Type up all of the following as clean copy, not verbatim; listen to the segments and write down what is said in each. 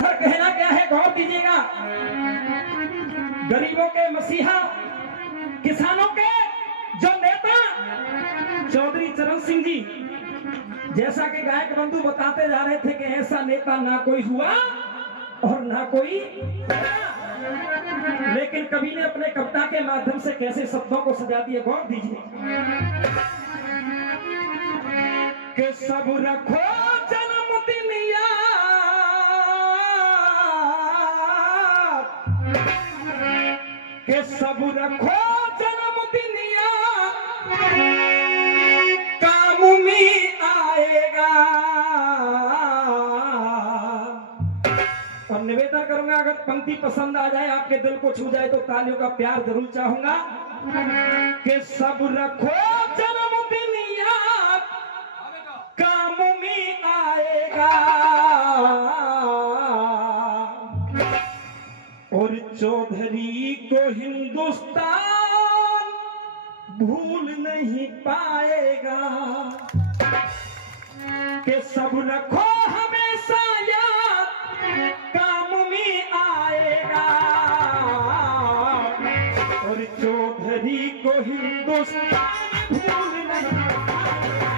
Sir कहना क्या है गौर कीजिएगा। गरीबों के मसीहा, किसानों के जो नेता चौधरी चरण सिंह जी, जैसा कि गायक बंधु बताते जा रहे थे कि ऐसा नेता ना कोई हुआ और ना कोई, लेकिन कवि ने अपने कविता के माध्यम से कैसे शब्दों को सजा दिए, गौर दीजिए। कि सब रखो जन्मदिन याद, कि सब रखो जन्मदिन याद, काम में आएगा। और निवेदन करूंगा, अगर पंक्ति पसंद आ जाए, आपके दिल को छू जाए, तो तालियों का प्यार जरूर चाहूंगा। कि सब रखो जन्मदिन याद, काम में आएगा। और चौधरी को हिंदुस्तान भूल नहीं पाएगा। कि सब रखो हमेशा याद, काम में आएगा। और चौधरी को हिंदुस्तान भूल नहीं पाएगा।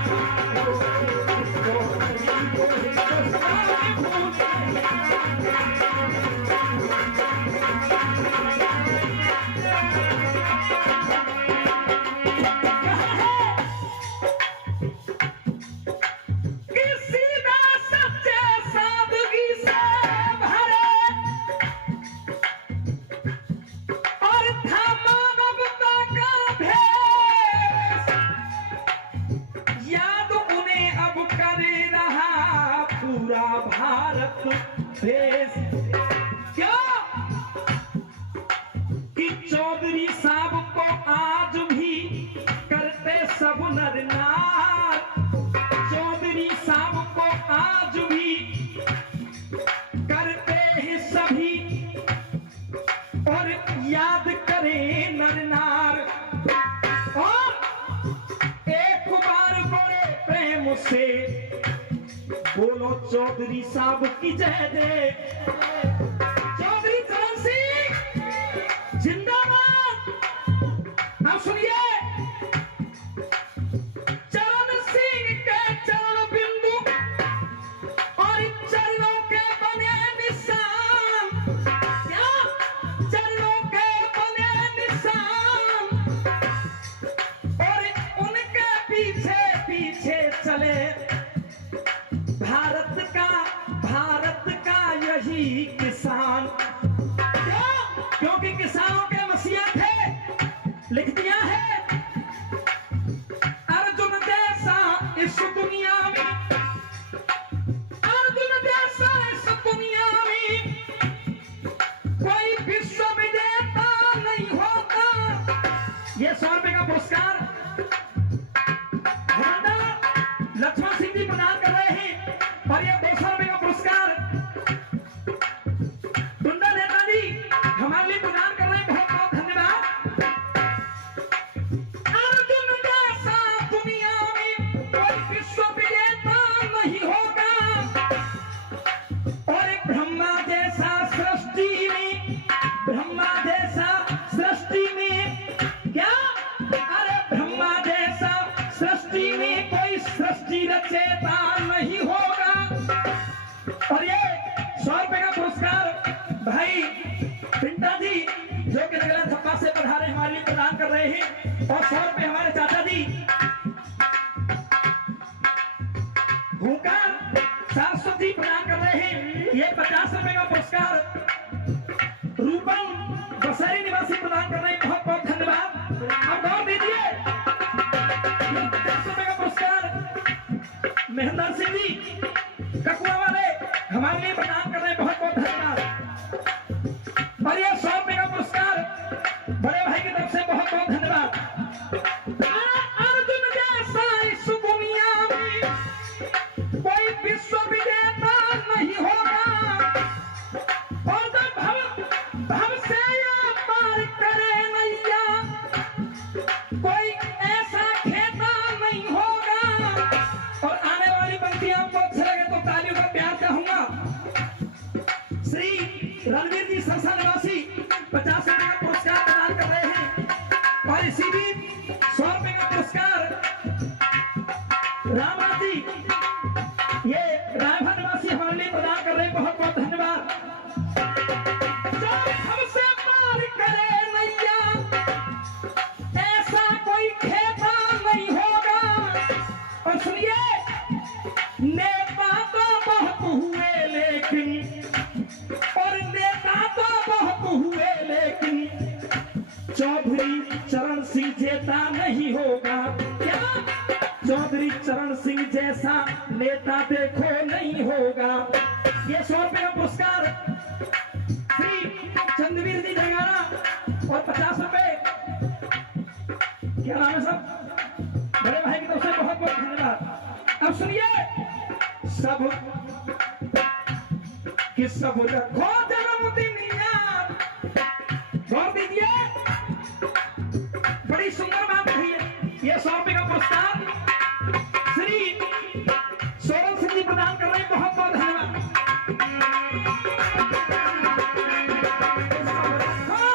चौधरी को हिंदुस्तान भूल भारत देश। क्या कि चौधरी साहब को आज भी करते सब नर नार। चौधरी साहब को आज भी करते हैं सभी, और याद करें नर नार। और एक बार बड़े प्रेम से बोलो चौधरी साहब की जय दे। चौधरी चरण सिंह जिंदाबाद। आप सुनिए, चरण सिंह के चरण बिंदु और चरणों के बने निशान। क्या चरणों के बने निशान, और उनके पीछे पीछे चले भारत का यही किसान। क्यों? क्योंकि किसानों के मसीहा थे। लिख दिया है, अर्जुन जैसा इस दुनिया में, अर्जुन जैसा इस दुनिया में कोई विश्व विजेता नहीं होता। ये 100 रुपए का पुरस्कार लक्ष्मण सिंह जी प्रदान कर रहे हैं। और ये 200 रुपए का पुरस्कार टुंडा नेताजी हमारे लिए प्रदान कर रहे हैं। बहुत बहुत धन्यवाद। अर्जुन जैसा दुनिया में कोई विश्व विजेता नहीं होगा, और एक ब्रह्मा जैसा सृष्टि में, ब्रह्मा जैसा सृष्टि में, क्या अरे ब्रह्मा जैसा सृष्टि में कोई सृष्टि रचेता नहीं होगा। और ये 100 रुपए का पुरस्कार भाई पिंटा जी, जो कि नगला थप्पा से पधारे, हमारे लिए प्रदान कर रहे हैं। और 100 रुपए हमारे चाचा जी भूखा सरस्वती प्रदान कर रहे हैं। ये 50 रुपए का पुरस्कार रूपम बसरी निवासी प्रदान कर रहे हैं। बहुत बहुत धन्यवाद। अब गौर दीजिए, 50 रुपए का पुरस्कार महेंद्र सिंह जी ककुआ वाले हमारे लिए प्रदान कर रहे हैं। बहुत बहुत धन्यवाद। और ये 100 रुपए का पुरस्कार बड़े भाई की तरफ से बहुत बहुत धन्यवाद। अर्जुन जैसा इस दुनिया में कोई विश्व विजेता नहीं होगा, और जब हम से या पार करे नैया, कोई ऐसा खेता नहीं होगा। और आने वाली पंक्तियां आपको अच्छा लगे तो तालियों का प्यार चाहूंगा। रणवीर जी सरसा निवासी 50 रुपए का पुरस्कार प्रदान कर रहे हैं और इसी भी 100 रुपए का पुरस्कार रामनाथ जी ये रायभर निवासी हमारे लिए प्रदान कर रहे हैं। बहुत बहुत धन्यवाद। जो हमसे पार करे नैया ऐसा कोई खेता नहीं होगा। और सुनिए नेता तो बहुत हुए लेकिन चौधरी चरण सिंह जैसा नहीं होगा। क्या चौधरी चरण सिंह जैसा नेता देखो नहीं होगा। ये 100 रुपए का पुरस्कार श्री चंद्रवीर जी जंगारा और 50 रुपए क्या नाम है सब बड़े भाई की तरफ से बहुत बहुत धन्यवाद। अब सुनिए सब कि सब रखो जन्मदिन याद। गौर दीजिए बड़ी सुंदर बात कही है। ये 100 रुपए का पुरस्कार श्री सोनल सिंह जी प्रदान कर रहे हैं। बहुत बहुत धन्यवाद।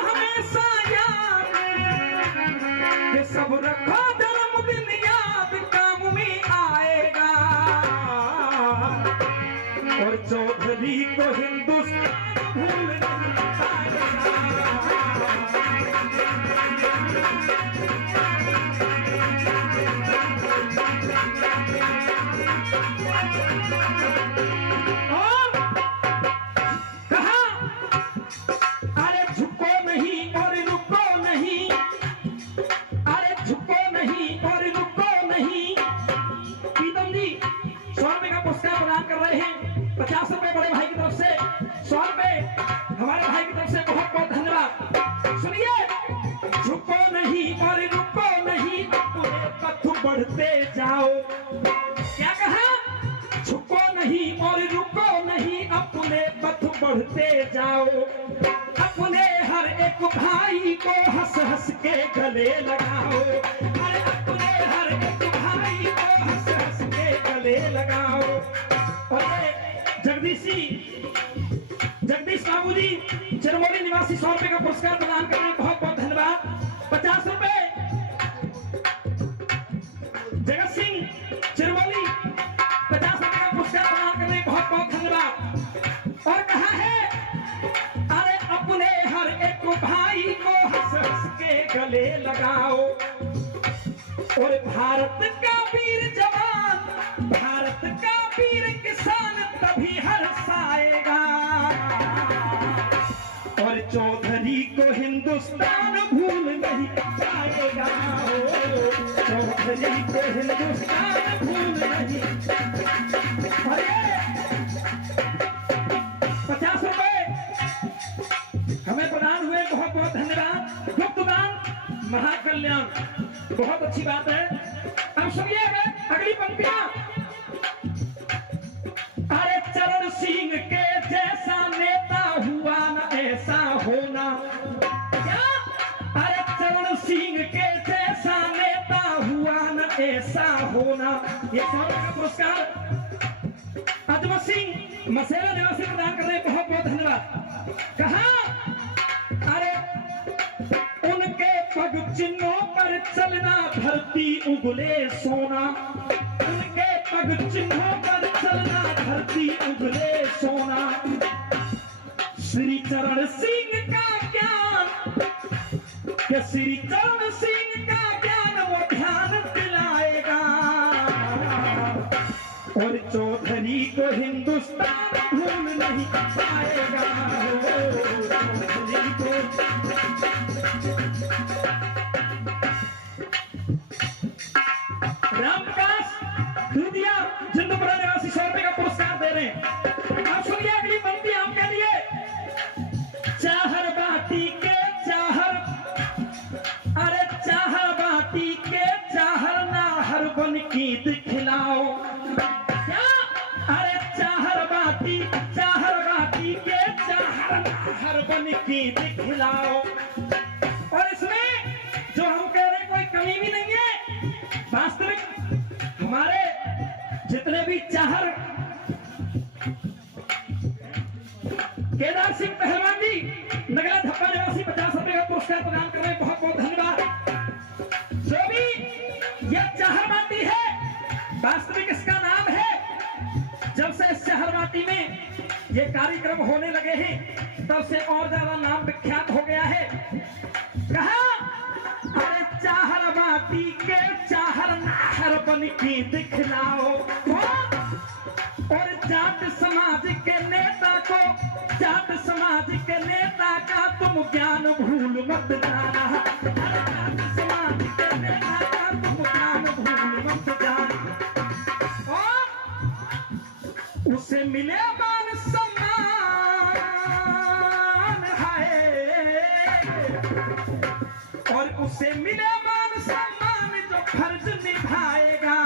हमेशा याद कि सब रखो जन्मदिन याद काम में आएगा। और चौधरी को हिंदुस्तान भूल नहीं पाएगा। बढ़ते जाओ। क्या कहा? झुको नहीं और रुको नहीं अपने पथ बढ़ते जाओ। अपने हर एक भाई को हंस हंस के गले लगाओ। अपने हर एक भाई को हंस हंस के गले लगाओ। और जगदीश बाबू जी चिरमौली निवासी 100 रुपए का पुरस्कार प्रदान करने बहुत बहुत धन्यवाद। 50 रुपए जगत सिंह चिरमौली 50 रुपए का पुरस्कार प्रदान करने बहुत बहुत धन्यवाद। और कहा है अरे अपने हर एक भाई को हंस हंस के गले लगाओ। और भारत का वीर जवान भारत का वीर किसान तभी हर्षाएगा। और चौधरी को हिंदुस्तान भूल नहीं पाएगा। चौधरी को हिंदुस्तान भूल नहीं। अरे 50 रुपए हमें प्रदान हुए। बहुत बहुत धन्यवाद। गुप्तदान महाकल्याण बहुत अच्छी बात है। अब सुनिए अगली पंक्तियां। अरे चरण सिंह के जैसा नेता हुआ न ऐसा होना। क्या? अरे चरण सिंह के जैसा नेता हुआ न ऐसा होना। ये 100 रुपए का पुरस्कार अजमत सिंह मसेरा निवासी प्रदान कर रहे हैं। बहुत बहुत धन्यवाद। कहा अरे उनके पग चिन्हों पर चलना धरती उगले सोना। उनके पग चिन्हों पर चलना धरती उगले सोना। श्री चरण सिंह का ज्ञान कि श्री चरण सिंह का ज्ञान वो ध्यान दिलाएगा। और चौधरी को हिंदुस्तान भूल नहीं पाएगा। चौधरी को रामकाश दूधिया जिंदपुरा निवासी 100 रुपए का पुरस्कार दे रहे हैं। आप सुनिए अगली पंक्ति आपके लिए। चाहर बाती के चाहर अरे चाहर बाती के चाहर नाहर बन की दिखलाओ। क्या? अरे चाहर बाती के चाहर नाहर बन की दिखलाओ। और इसमें जो हम कह रहे हैं कोई कमी भी नहीं है। वास्तविक हमारे जितने भी चाहर केदार सिंह पहलवान जी नगला धप्पा निवासी 50 रुपए का पुरस्कार प्रदान कर रहे हैं, बहुत बहुत धन्यवाद। जो भी यह चाहर माटी है, वास्तविक इसका नाम है, जब से इस चाहर माटी में ये कार्यक्रम होने लगे हैं तब से और ज्यादा नाम विख्यात हो गया है। कहा अरे चाहर माटी के चाहर नाहर बन के दिखलाओ, और जाट समाज के नेता को, जाट समाज के नेता का तुम ज्ञान भूल मत जाना, जाट समाज के नेता का तुम ज्ञान भूल मत जाना। और उसे मिले मान सम्मान है, और उसे मिले मान सम्मान जो फर्ज निभाएगा।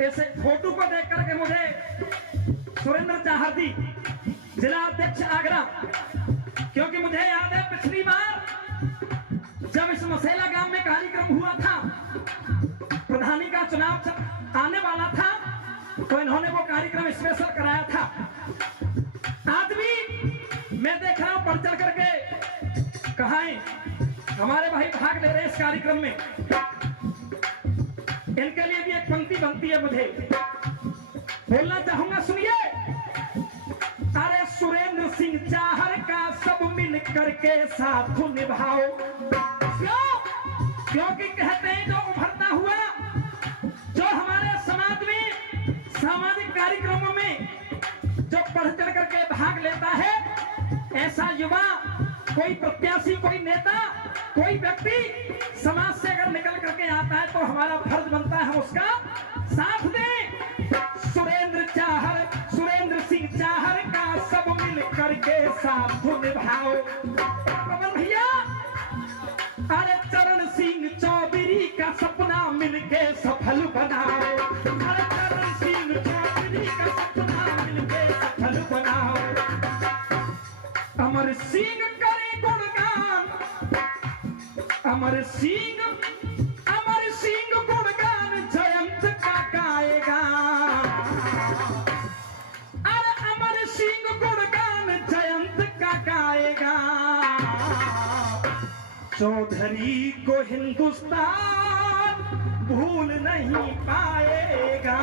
ऐसे फोटो को देख करके मुझे सुरेंद्र चाहर जी, जिला अध्यक्ष आगरा, क्योंकि मुझे याद है पिछली बार जब इस मसेला गांव में कार्यक्रम हुआ था, प्रधानी का चुनाव आने वाला था, तो इन्होंने वो कार्यक्रम स्पेशल कराया था। आज भी मैं देख रहा हूं बढ़ चढ़ करके कहा है हमारे भाई भाग ले रहे हैं इस कार्यक्रम में। इनके लिए भी एक पंक्ति बनती है, मुझे बोलना चाहूंगा, सुनिए। अरे सुरेंद्र सिंह चाहर का सब मिल करके साथ निभाओ, क्यों? क्योंकि कहते हैं जो उभरता हुआ, जो हमारे समाज में सामाजिक कार्यक्रमों में जो बढ़ चढ़ करके भाग लेता है, ऐसा युवा, कोई प्रत्याशी, कोई नेता, कोई व्यक्ति समाज से अगर निकल करके आता है तो हमारा फर्ज बनता है हम उसका साथ दें। सुरेंद्र सिंह चाहर का सब मिल करके साथ निभाओ। पवन भैया, अरे चरण सिंह चौधरी का सपना मिलके सफल बनाओ, अरे चरण सिंह चौधरी का सपना मिलके सफल बनाओ। अमर सिंह करे गुणगान, अमर सिंह गुणगान जयंत का गाएगा, अरे अमर सिंह गुणगान जयंत का गाएगा। चौधरी को हिंदुस्तान भूल नहीं पाएगा।